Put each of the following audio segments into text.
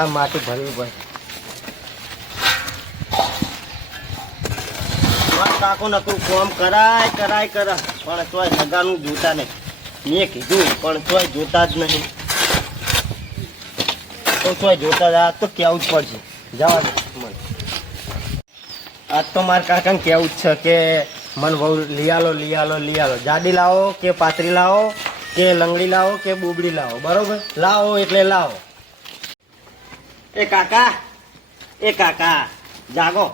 આ માટી ભરવી પડે. કાકો નકરું કોમ કરાય પણ તોય હગાનું જોતા નહીં. મેં કીધું પણ તોય જોતા જ નહીં. તો તોય જોતા જ આ તો કેવું જ પડશે. જવા દે મને. આજ તો મારા કાકાને કેવું જ છે કે મન બહુ લઈ આલો. જાડી લાવો કે પાતરી લાવો કે લંગડી લાવો કે બુબડી લાવો, બરોબર? લાવો એટલે લાવો. એ કાકા જાગો.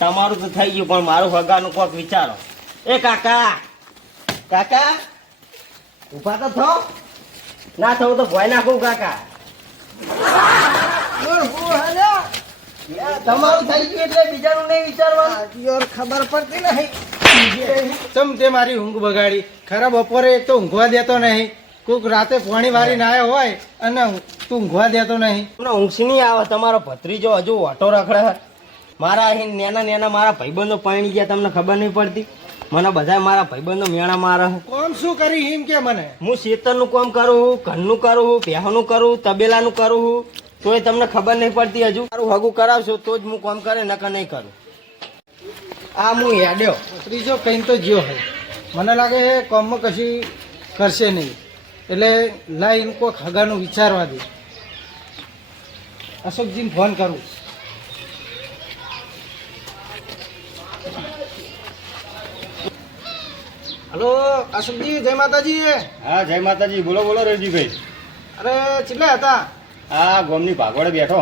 તમારું તો થઈ ગયું પણ મારું હગાનું કોક વિચારો. એ કાકા ઉભા તો થો. ના થવું તો ભોય નાખું કાકા. તમારું થઈ ગયું એટલે બીજાનું નહીં વિચારવાનું. ખબર પડતી નહીં. ચમ તે મારી ઊંઘ બગાડી. ખરા બપોરે એક તો ઊંઘવા દેતો નહીં. કોઈક રાતે પાણી વારીને આવ્યો હોય અને તું ઊંઘવા દેતો નહીં. તમને ઊંઘ નહીં આવે. તમારો ભત્રીજો હજુ ઓટો રખડે. મારા અહીં નેના મારા ભાઈબંધો પાણી ગયા, તમને ખબર નહીં પડતી. મને બધા મારા ભાઈબંધો મેણા મારે. કોમ શું કરી એમ કે મને? હું ખેતરનું કામ કરું, ઘરનું કરું, ભેહનું કરું, તબેલાનું કરું, તોય તમને ખબર નહીં પડતી. હજુ મારું હગું કરાવશો તો જ હું કામ કરે, નકર નહીં કરું. આ હું હેડ્યો. ત્રીજો કઈ તો જ્યો હોય. મને લાગે કોમમાં કશી કરશે નહીં, એટલે લાઈન કોઈક હગાનું વિચારવા દે. અશોકજીને ફોન કરું. હલો અશોકજી, જય માતાજી. હા જય માતાજી. બોલો રવજીભાઈ. અરે ચેટલા હતા? હા ગોમની ભાગવડે બેઠો.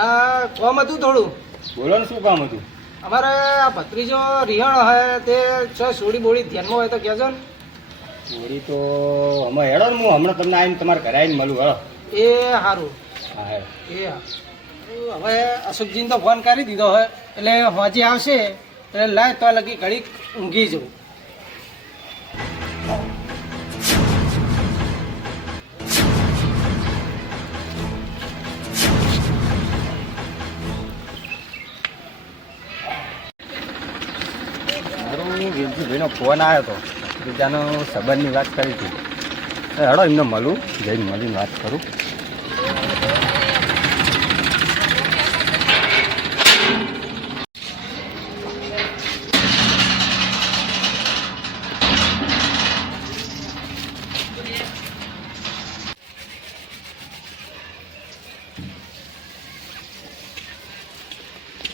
આ કોમ હતું થોડું. બોલો ને શું કામ હતું? અમારે આ ભત્રીજો રિહાણો હોય તે સોડી બોડી ધ્યાનમાં હોય તો કહેજો ને. થોડી તો અમે હેડો ને, હું હમણાં તમને આવીને તમારે ઘરે આવીને મળું. હેડો. એ સારું. હા હે. એ હવે અશોકજીને તો ફોન કરી દીધો હોય એટલે હોજી આવશે એટલે લાય તો લગી ઘડીક ઊંઘી જવું. વેલજીભાઈનો ફોન આવ્યો હતો. બીજાનો સંબંધની વાત કરી હતી. હેડો એમને મળું, જઈને મળીને વાત કરું.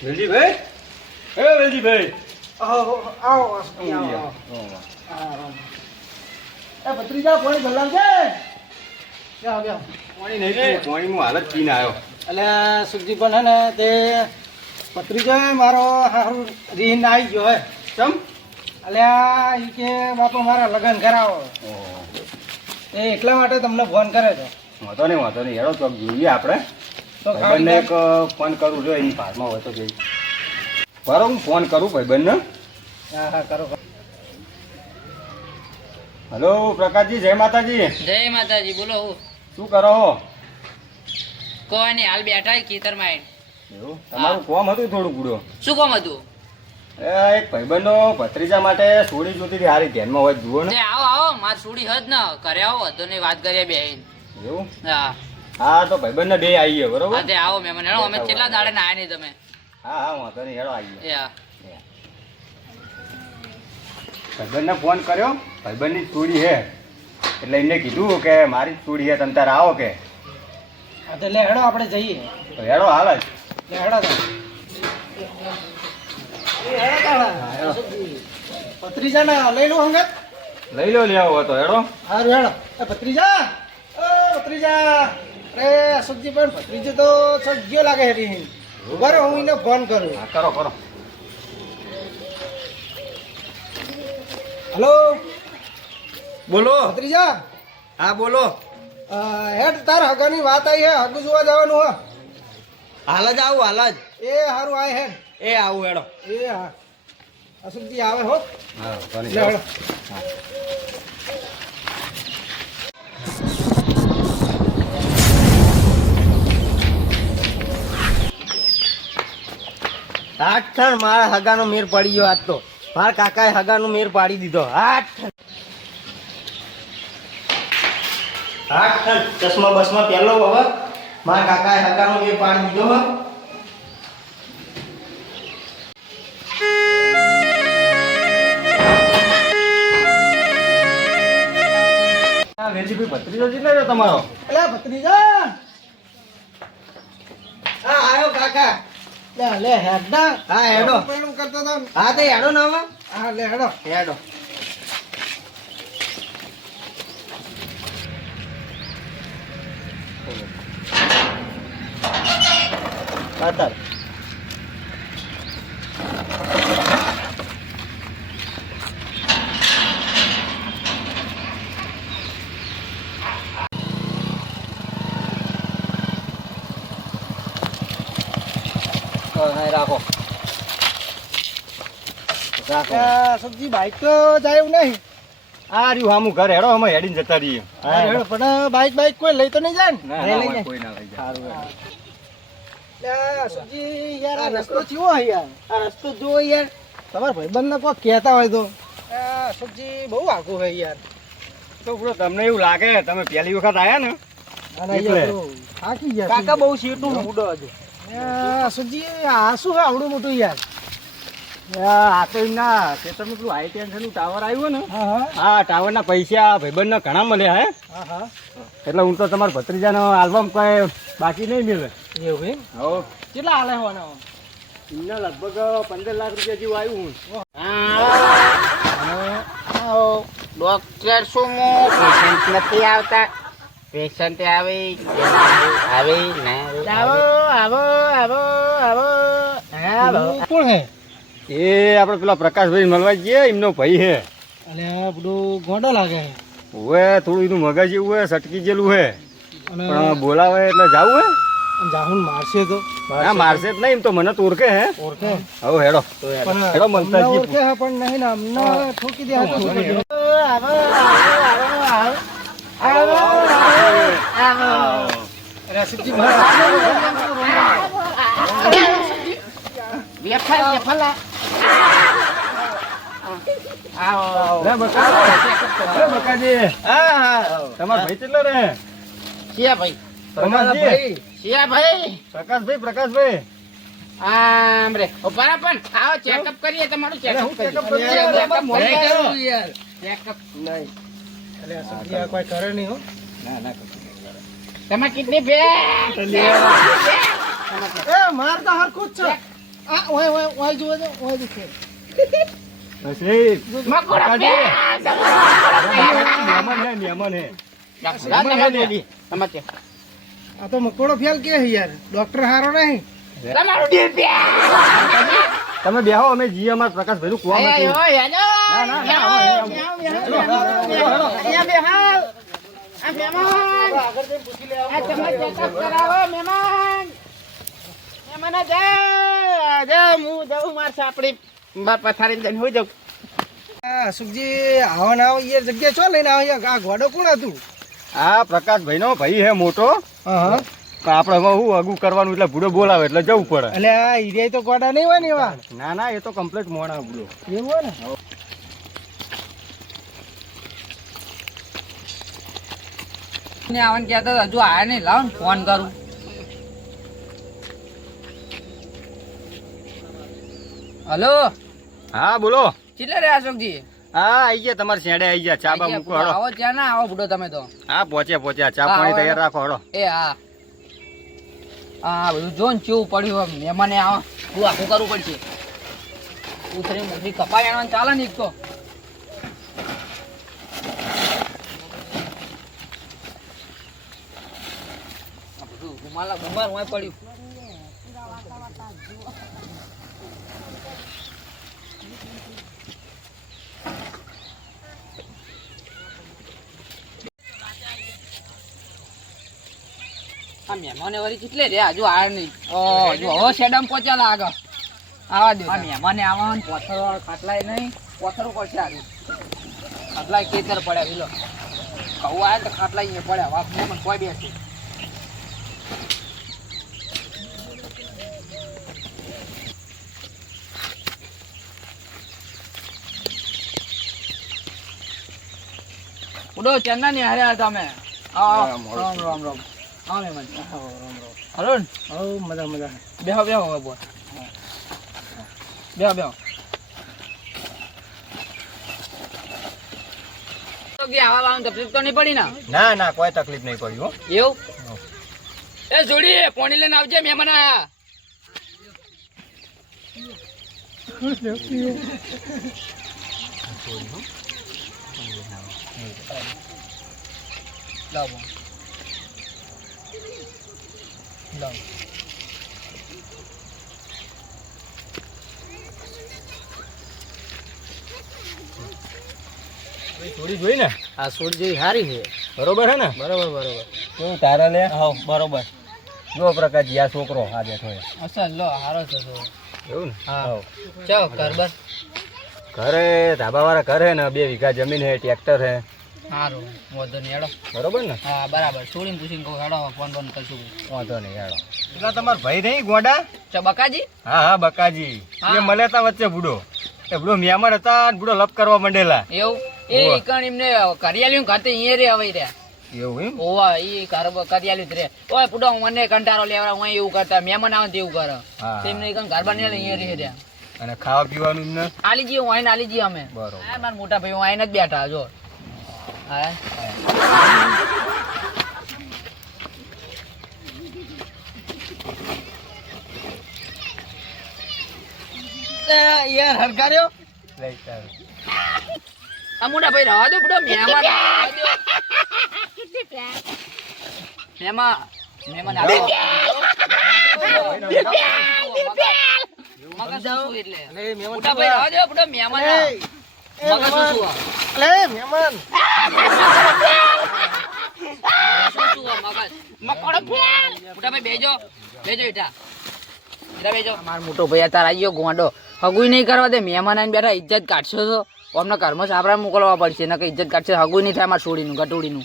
વેલજીભાઈ, વેલજીભાઈ. આવો ભત્રીજા પાણી ભરલાવ છે. પાણી નહીં રે, પાણી હું હાલ જ પીને આવ્યો. એટલે સુખજી પણ હે ને તે ભત્રીજો મારો હારું રીહીને આવી ગયો હે. ચમ? અલ્યા ઈ કે બાપા મારા લગ્ન કરાવો. એ એટલા માટે તમને ફોન કરે છે. વાંધો નહીં હેડો તો જોઈએ આપણે. તો ભાઈબંધને એક ફોન કરું જો એની ભાગમાં હોય તો જઈ. બરાબર, હું ફોન કરું ભાઈબંધને. હા કરો. હલો પ્રકાશજી, જય માતાજી. જય માતાજી. બોલો. શું કરો છો? કોઈ નહીં, હાલ બેઠા ખેતરમાં. એવું તમારું કોમ હતું થોડું પૂરો. શું કામ હતું? એક ભાઈબંધનો ભત્રીજા માટે સોડી જોતી હતી. હારી ધ્યાનમાં હોય જુઓ ને. આવો માર સુડી હદ ને ઘરે આવો હતો ને વાત કરીએ બે. એવું? હા હા તો ભાઈબંધને બે આવીએ. બરોબર. હા તે આવો મહેમાન. હેડો, અમે કેટલા દાડે ના આયા નહીં તમે. હા વાંધો નહીં, હેડો આવીએ. એ હા. ભાઈબંધને ફોન કર્યો. ભાઈબંધની ચોરી હે એટલે એમને કીધું કે મારી જ ચોરી હે, તમે તારે આવો કે. હા તો લે હેડો આપણે જઈએ. તો હેડો હાલ જ. લે હેડો તો. ભત્રીજાને લઈ લો હંગત. લઈ લો લેવો હોય તો હેડો. સારું હેડો. ભત્રીજા, ભત્રીજા. અરે અશોકજી પણ ભત્રીજો તો સજ્જો લાગે છે. બરો હું એને ફોન કરું. હા કરો. હલો બોલો. ભત્રીજા. હા બોલો. હેડ તાર હગાની વાત આવી હે. હગું જોવા જવાનું હો. હાલ જ આવું, હાલ જ. એ સારું આય હેડ. એ આવું હેડો. એ હા અશોકજી આવે હો. હા લે હેડો. આઠ મારા હગાનો મેર પડી ગયો આજ તો. મારા કાકાએ હગાનો મેર પાડી દીધો. આઠ ચશ્મા બસમાં પહેલો હવે મારા કાકાએ હકાનો બે પાડી દીધો હો. આ વેલીભાઈ ભત્રીજો કેટલો છે તમારો? અલે ભત્રીજા હા આયો કાકા. લે હેડા હા હેડો. પ્રણામ કરતો તો હા તે હેડો ના હવે. હા લે હેડો હેડો. અત્યારે રાખો રાખો. આ સબ્જી બાઈક તો જાય એવું નહીં. આ રહ્યું હામું ઘર હેડો અમે હેડીને જતા રહીએ. હા, હેડો, પણ બાઈક કોઈ લઈ તો નહીં જાય ને? ના, લઈ ના, લઈ હોય, જાય. કોઈ ના લઈ જાય. લે, આ સબ્જી યાર આ રસ્તો કેવો છે યાર? આ રસ્તો જુઓ યાર. તમારા ભાઈબંધને કોક કહેતા હોય તો. આ સબ્જી બહુ આઘું છે યાર. તો બરો તમને એવું લાગે તમે પહેલી વખત આયા ને ના, ના, એટલે. યાર, તો થાકી ગયા કાકા છે. બહુ સીટનું મૂડો હજુ. આ સબ્જી આ શું છે આવડું મોટું યાર? આ તો એમના ખેતરમાં પેલું હાઈ ટેન્શનનું ટાવર આવ્યું ને હા હા હા ટાવરના પૈસા ભાઈબંધના ઘણા મળ્યા હે હા હા એટલે હું તો તમારા ભત્રીજાનો આલ્બમ કઈ બાકી નહીં મળે. એવું એમ? હો કેટલા હાલે હોવાના? એમને લગભગ 15 લાખ રૂપિયા જેવું આવ્યું હું. ડોક્ટર શું પેશન્ટ નથી આવતા પેશન્ટ આવે આવે ના આવો આવો આવો આવો આવો કોણ હે? એ આપણે પેલા પ્રકાશભાઈ મળવા જઈએ એમનો ભાઈ હે. અલે આ બધું ગોંડો લાગે છે. હવે થોડું એનું મગજ એવું હે સટકી જેલું હે અને પણ બોલાવે એટલે જાવું હે. જાહુન મારશે તો ના મારશે જ નહીં એમ તો મને તો ઓળખે હે. ઓળખે હવે હેડો પણ હેડો મળતા અમને જઈએ. ઓળખે છે પણ નહીં ને અમને ઠોકી દે આવો આવો આવો આવો અરે સબ્જી વેફર વેફર લે બકાજી હા હા તમારો ભાઈ કેટલો રે? શિયા ભાઈ પ્રકાશજી શિયા ભાઈ પ્રકાશભાઈ આમ રે ઉભા પણ આવો ચેકઅપ કરીએ તમારું ચેકઅપ કરીએ ચેકઅપ નહીં અલે આ સબ્જી આ કોઈ કરે નહીં હો. તમે કેટલી બે એ માર તો હરખું જ છે. આ ઓય ઓય ઓય જુઓ તો ઓય દેખે નસીબ મકોડા બે મહેમાન હે મહેમાન હે. તમારે આ તો મકોડો ફેલ કે છે યાર ડોક્ટર હારો નહીં. તમારું ડીલ બે તમે બેહો અમે જીએ અમાર પ્રકાશભાઈ નું કુવા આયો માં હેલો ના, ના, ના, અહીંયા બેહાલ આ મહેમાન આગળ જઈને પૂછી લે આ તમે ચેકઅપ કરાવો મહેમાન મહેમાન જા હું જાઉં માર સાપડી પથારી જઈને હું જાઉં આ સુખજી આવો ને આવો યાર જગ્યા ચો લઈને આવો યાર? આ ઘોડો કોણ હતું? આ પ્રકાશભાઈ નો ભાઈ હે મોટો. હા હા તો આપણે હવે હું અગુ કરવાનું એટલે ભૂડો બોલાવે એટલે જવું પડે. એટલે આ હીરિયા તો ગોડા નહીં હોય ને એવા? ના ના એ તો કમ્પ્લીટ મોણા ભૂડો. એવું હોય ને? ને આવન કહેતો હતો, હજુ આયા નહીં લાવ ને ફોન કરું હલો હા બોલો. કેટલે રે અશોકજી હા આઈ ગયા તમારે શેડે આઈ ગયા ચા બા મૂકો હળો. આવો ત્યાં ના આવો બુડો તમે તો હા પહોંચ્યા ચા હા, પાણી હવે. તૈયાર રાખો હળો. એ હા હા બધું જો ને કેવું પડ્યું મહેમાને આવો તું આખું કરવું પડશે ઉતરી મુતરી કપાઈ આણવાનું ચાલે ને એક તો આ બધું ગુમાલા ગુમાર હોય પડ્યું આ મહેમાને વળી કેટલે રે હજુ આયા નહીં હજુ હવે શેડમ પહોંચ્યા લાગે આવા દે આ મહેમાને આવવાનું પોથરો ખાટલાય નહીં પોથરો પડશે આગળ ખાટલાય કેતર પડ્યા વિલો કહું આયા તો ખાટલાય અહીંયા પડ્યા વાપ મહેમાન કોઈ બેસે ઉડો ચેન્ના ની હારે તમે રામ રામ રામ રામ હા મહેમાન આવો, રામ રામ. હલો ને હઉ, મજા મજા. બેહો બેહો હવે બોલ બેહો બેહો તો કે આવા બાવાનું તકલીફ તો નહીં પડી ને ના ના કોઈ તકલીફ નહીં પડી હો. એવું એ જોડી પોણી લઈને આવજે મહેમાન આયા લાવો લાવો થોડી જોઈ ને આ સોળ જેવી સારી છે. બરોબર હે ને બરોબર બરોબર. કેવું તારે લે હા બરોબર. જો પ્રકાશજી આ છોકરો આ બેઠો છે અસલ લો હારો છે તો એવું ને હા. હાવ. ચો ઘર બસ ઘરે ધાબા વાળા ઘર હે ને 2 વીઘા જમીન હે ટ્રેક્ટર હે સારું વાંધો નહીં હેડો બરોબર ને હા બરાબર છોડીને પૂછીને કહું હેડો ફોન ફોન કરશું વાંધો નહીં યાર પેલા તમારા ભાઈ નહીં ગોડા ચો બકાજી હા હા બકાજી હા. એ મળ્યા તા વચ્ચે બુડો એ બુડો મિયામર હતા ને બુડો લપ કરવા માંડેલા એવું એ હોવે. ઈકણ એમને કરિયાલ્યું ઘાતે અહીંયા રે હવે રહ્યા એવું એમ ઓવા ઈ કરિયાલ્યું જ રે ઓય પુડો મને કંટાળો લેવડા હું એવું કરતા મહેમાન આવે ને તેવું કરે હા. તેમને ઈકણ ઘર બને અહીંયા રે રહ્યા અને ખાવા પીવાનું એમને આલી જઈએ હું આઈને આલી જઈએ અમે બરોબર હા મારા મોટા ભાઈ હું આઈને જ બેઠા જો હા યાર હરકાર્યો. લઈ તારું. આ મોટા ભાઈ રવા દો પુડો મહેમાન આવવા દો. મહેમાન આવો મગજ શું એટલે અલે મહેમાન મોટા ભાઈ રવા દો પુડો મહેમાન એ, એ મગજ મહેમાન. શું અલે મહેમાન. મોટા ભાઈ બેજો બેજો ઈટા બેજો મારો મોટો ભાઈ અત્યારે આવી ગયો ગોંડો હગુઈ નહીં કરવા દે મહેમાન આવીને બેઠા ઇજ્જત કાઢશો તો અમને ઘરમાં સાપડા મોકલવા પડશે નકર ઇજ્જત કાઢશે હગુઈ નહીં થાય મારા છોડીનું ગટોડીનું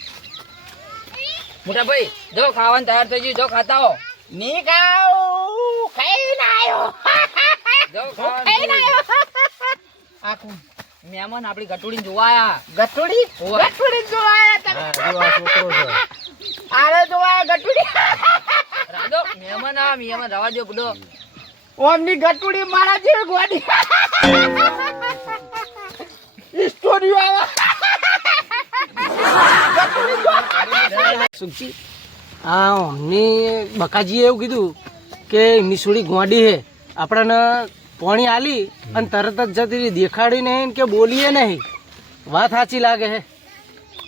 મોટા ભાઈ જો ખાવાનું તૈયાર થઈ ગયું જો ખાતા હો ની ખાઉં. ખાઈને આયો. જો ખાવાનું આખું. મહેમાન આપણી ગટોડીને જોવા આયા ગટુડી. હોવે. ગટુડી જોવાયા તમે. હા જો આ છોકરો છે આરે જોવાયા ગટુડી. રાધો મહેમાન આ મહેમાન રવા દો બધો ઓમની ગટુડી મારા જેવી ગોડી. સ્ટોરી આવા. સુખજી હા અમની બકાજીએ એવું કીધું કે એમની સોડી ગોડી હે આપણને પોણી આલી અને તરત જ જતી રહી દેખાડી નહીં કે બોલીએ નહીં વાત સાચી લાગે હે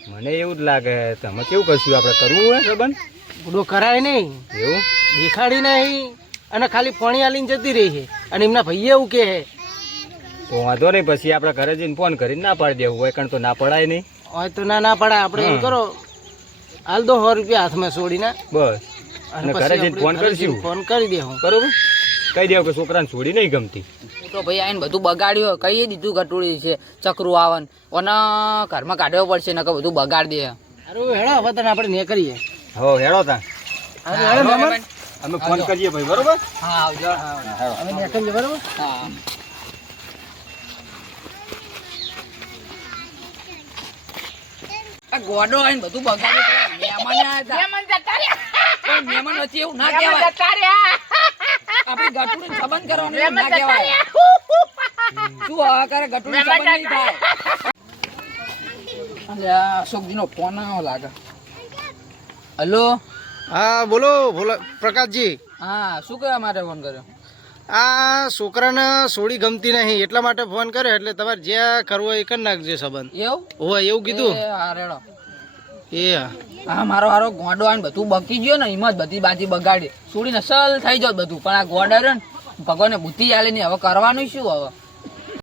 મને એવું જ લાગે તમે કેવું કરશું આપણે કરવું હોય સંબંધ બુડો કરાય નહીં એવું દેખાડી નહીં અને ખાલી પોણી આલીને જતી રહી છે અને એમના ભાઈએ એવું કે હે તો વાંધો નહીં પછી આપણે ઘરે જઈને ફોન કરીને ના પાડી દેવું હોય કારણ તો ના પડાય નહીં હોય તો ના પડાય આપણે એમ કરો હાલ દો 100 રૂપિયા હાથમાં છોડીને બસ અને ઘરે જઈને ફોન કરશું ફોન કરી દે હું બરોબર કહી દેવું કે છોકરાને છોડી નહીં ગમતી મોટો ભાઈ આઈને બધું બગાડ્યું કહી દીધું ગટોડી છે ચકરું આવન અને ઘરમાં કાઢવો પડશે નકર બધું બગાડ દે સારું હેડો હવે તને આપણે ને કરીએ હો હેડો તા સારું હેડો મહેમાન. અમે ફોન કરીએ ભાઈ બરોબર હા આવજો અમે ને કરીએ બરોબર હા આ ગોડો આઈને બધું બગાડ્યું મહેમાન આયા હતા મહેમાન વચ્ચે એવું ના કહેવાય આપણી ગટુડીને સંબંધ કરવાનો એવું ના કહેવાય શું આ કરે ગટુડી સંબંધ નહીં થાય અલ્યા અશોકજીનો ફોન આવ્યો લાગે હલો હા બોલો બોલો પ્રકાશજી હા શું કરવા માટે ફોન કર્યો આ છોકરાને સોડી ગમતી નહીં એટલા માટે ફોન કર્યો એટલે તમારે જ્યાં કરવો એ કરી નાખજો સંબંધ એવું હોય એવું કીધું એ હા રેડો એ હા મારો હારો ગોડો આવીને બધું બકી ગયો ને એમાં જ બધી બાજી બગાડી સોડીને અસલ થઈ જાવ બધું પણ આ ગોડો રહ્યો ને ભગવાને બુદ્ધિ આલે નહીં હવે કરવાનું શું હવે